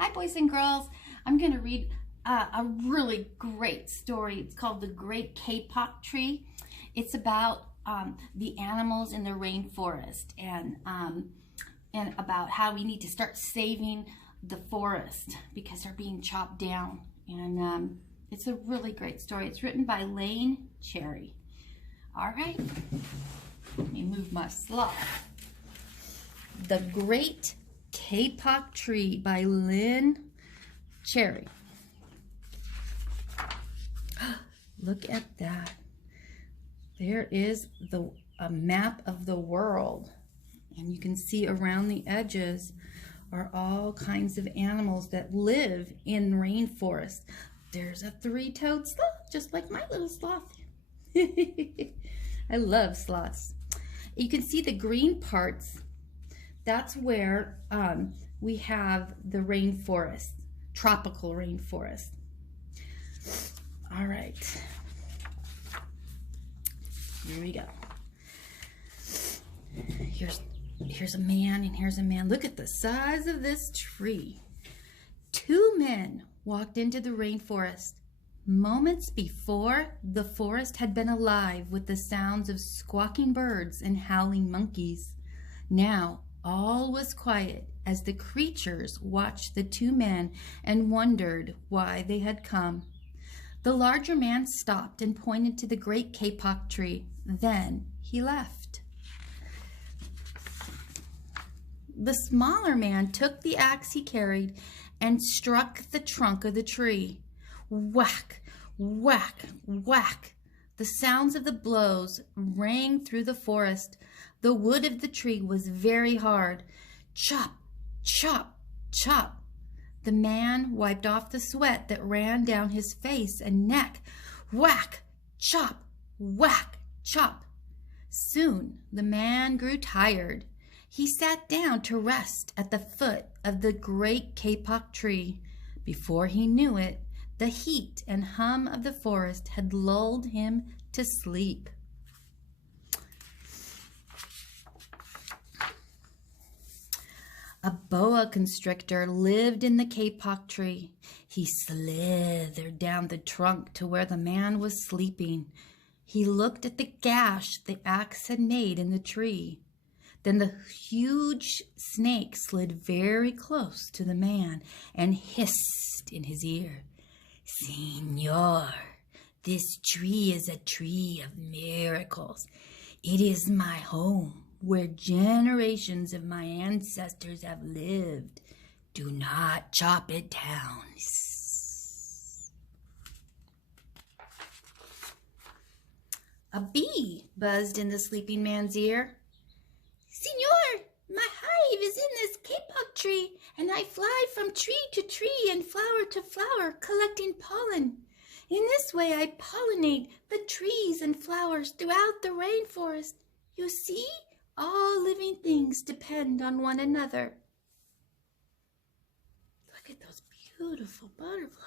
Hi, boys and girls. I'm going to read a really great story. It's called The Great Kapok Tree. It's about the animals in the rainforest and about how we need to start saving the forest because they're being chopped down. And it's a really great story. It's written by Lane Cherry. All right, let me move my slide. The Great Kapok Tree by Lynn Cherry. Look at that. There is a map of the world, and you can see around the edges are all kinds of animals that live in rainforest. There's a three-toed sloth, just like my little sloth. I love sloths. You can see the green parts. That's where we have the rainforest, tropical rainforest. All right, here we go. Here's a man and here's a man. Look at the size of this tree. Two men walked into the rainforest. Moments before, the forest had been alive with the sounds of squawking birds and howling monkeys. Now, all was quiet as the creatures watched the two men and wondered why they had come. The larger man stopped and pointed to the great kapok tree. Then he left. The smaller man took the axe he carried and struck the trunk of the tree. Whack, whack, whack. The sounds of the blows rang through the forest. The wood of the tree was very hard. Chop, chop, chop. The man wiped off the sweat that ran down his face and neck. Whack, chop, whack, chop. Soon the man grew tired. He sat down to rest at the foot of the great kapok tree. Before he knew it, the heat and hum of the forest had lulled him to sleep. A boa constrictor lived in the kapok tree. He slithered down the trunk to where the man was sleeping. He looked at the gash the axe had made in the tree. Then the huge snake slid very close to the man and hissed in his ear. "Señor, this tree is a tree of miracles. It is my home, where generations of my ancestors have lived. Do not chop it down." A bee buzzed in the sleeping man's ear. "Señor, my hive is in this kapok tree, and I fly from tree to tree and flower to flower, collecting pollen. In this way I pollinate the trees and flowers throughout the rainforest. You see? All living things depend on one another." Look at those beautiful butterflies.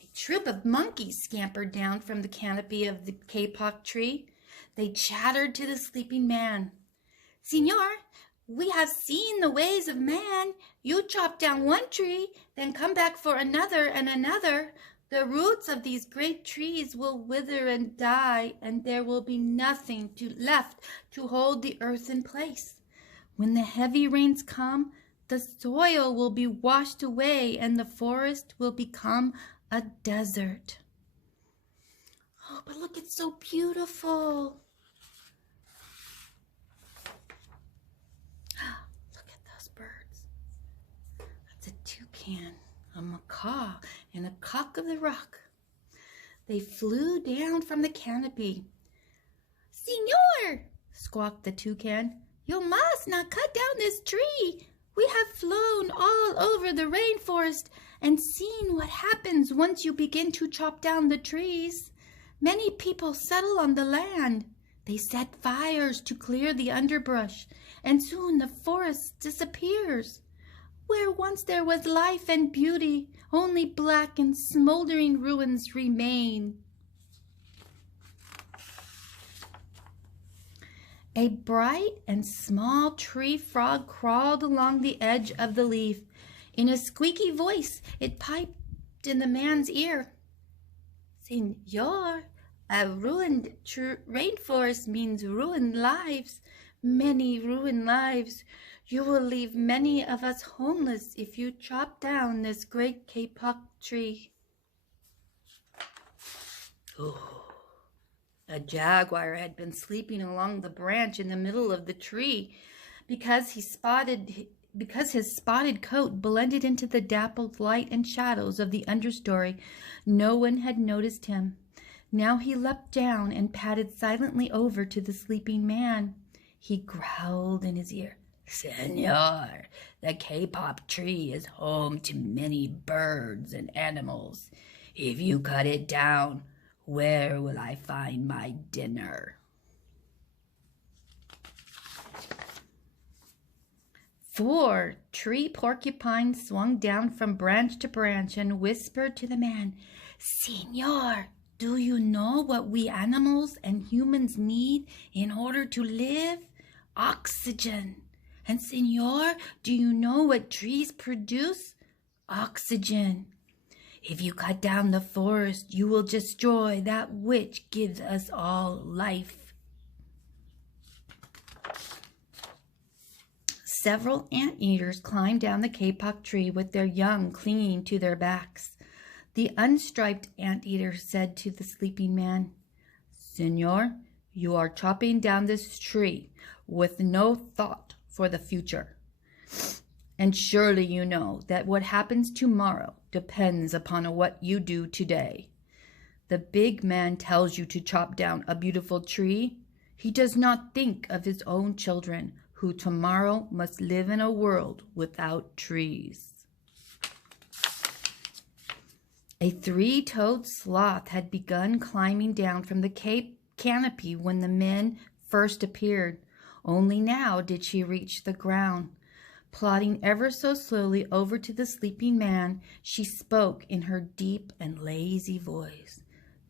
A troop of monkeys scampered down from the canopy of the kapok tree. They chattered to the sleeping man. "Señor, we have seen the ways of man. You chop down one tree, then come back for another and another. The roots of these great trees will wither and die, and there will be nothing left to hold the earth in place. When the heavy rains come, the soil will be washed away, and the forest will become a desert." Oh, but look, it's so beautiful. Look at those birds. That's a toucan, a macaw, and a cock of the rock. They flew down from the canopy. "Señor," squawked the toucan, "you must not cut down this tree. We have flown all over the rainforest and seen what happens once you begin to chop down the trees. Many people settle on the land. They set fires to clear the underbrush, and soon the forest disappears. Where once there was life and beauty, only black and smoldering ruins remain." A bright and small tree frog crawled along the edge of the leaf. In a squeaky voice, it piped in the man's ear. Senor, a ruined rainforest means ruined lives, many ruined lives. You will leave many of us homeless if you chop down this great kapok tree. Oh. A jaguar had been sleeping along the branch in the middle of the tree. Because his spotted coat blended into the dappled light and shadows of the understory, no one had noticed him. Now he leapt down and padded silently over to the sleeping man. He growled in his ear, "Senor, the kapok tree is home to many birds and animals. If you cut it down, where will I find my dinner?" 4 tree porcupines swung down from branch to branch and whispered to the man, "Senor, do you know what we animals and humans need in order to live? Oxygen. And senor, do you know what trees produce? Oxygen. If you cut down the forest, you will destroy that which gives us all life." Several anteaters climbed down the kapok tree with their young clinging to their backs. The unstriped anteater said to the sleeping man, "Senor, you are chopping down this tree with no thought for the future. And surely you know that what happens tomorrow depends upon what you do today. The big man tells you to chop down a beautiful tree. He does not think of his own children, who tomorrow must live in a world without trees." A 3-toed sloth had begun climbing down from the canopy when the men first appeared. Only now did she reach the ground. Plodding ever so slowly over to the sleeping man, she spoke in her deep and lazy voice.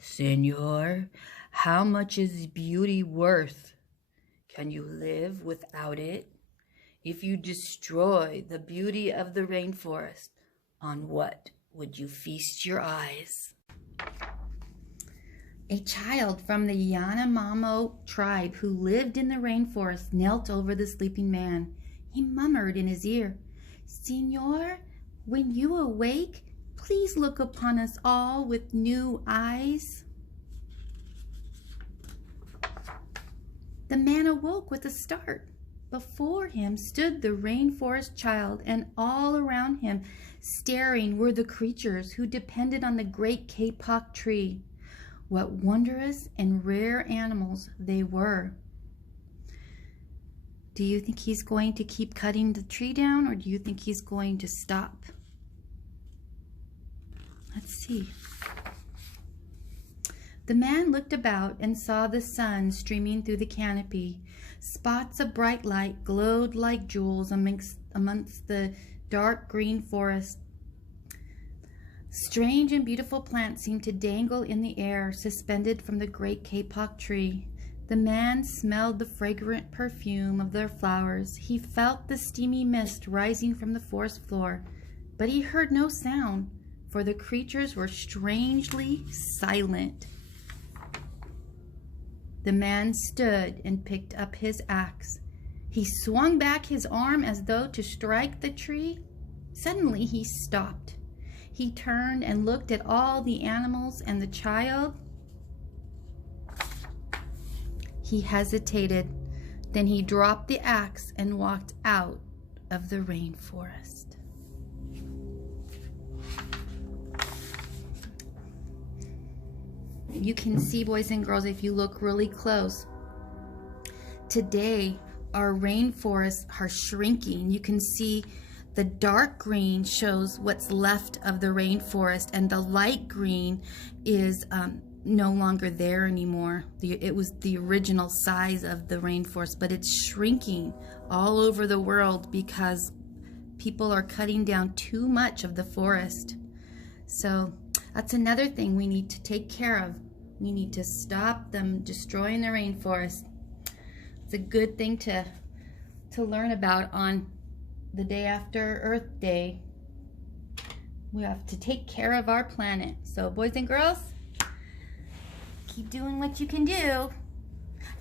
"Senor, how much is beauty worth? Can you live without it? If you destroy the beauty of the rainforest, on what would you feast your eyes?" A child from the Yanomamo tribe who lived in the rainforest knelt over the sleeping man. He murmured in his ear, "Senor, when you awake, please look upon us all with new eyes." The man awoke with a start. Before him stood the rainforest child, and all around him, staring, were the creatures who depended on the great kapok tree. What wondrous and rare animals they were. Do you think he's going to keep cutting the tree down, or do you think he's going to stop? Let's see. The man looked about and saw the sun streaming through the canopy. Spots of bright light glowed like jewels amongst the dark green forest. Strange and beautiful plants seemed to dangle in the air, suspended from the great kapok tree. The man smelled the fragrant perfume of their flowers. He felt the steamy mist rising from the forest floor, but he heard no sound, for the creatures were strangely silent. The man stood and picked up his axe. He swung back his arm as though to strike the tree. Suddenly he stopped. He turned and looked at all the animals and the child. He hesitated. Then he dropped the axe and walked out of the rainforest. You can see, boys and girls, if you look really close, today our rainforests are shrinking. You can see the dark green shows what's left of the rainforest, and the light green is no longer there anymore. It was the original size of the rainforest, but it's shrinking all over the world because people are cutting down too much of the forest. So that's another thing we need to take care of. We need to stop them destroying the rainforest. It's a good thing to learn about on the day after Earth Day. We have to take care of our planet. So boys and girls, keep doing what you can do.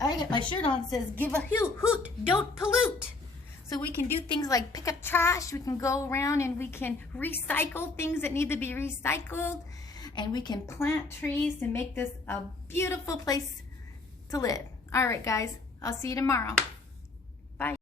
I got my shirt on that says, give a hoot, don't pollute. So we can do things like pick up trash, we can go around and we can recycle things that need to be recycled, and we can plant trees to make this a beautiful place to live. All right, guys, I'll see you tomorrow.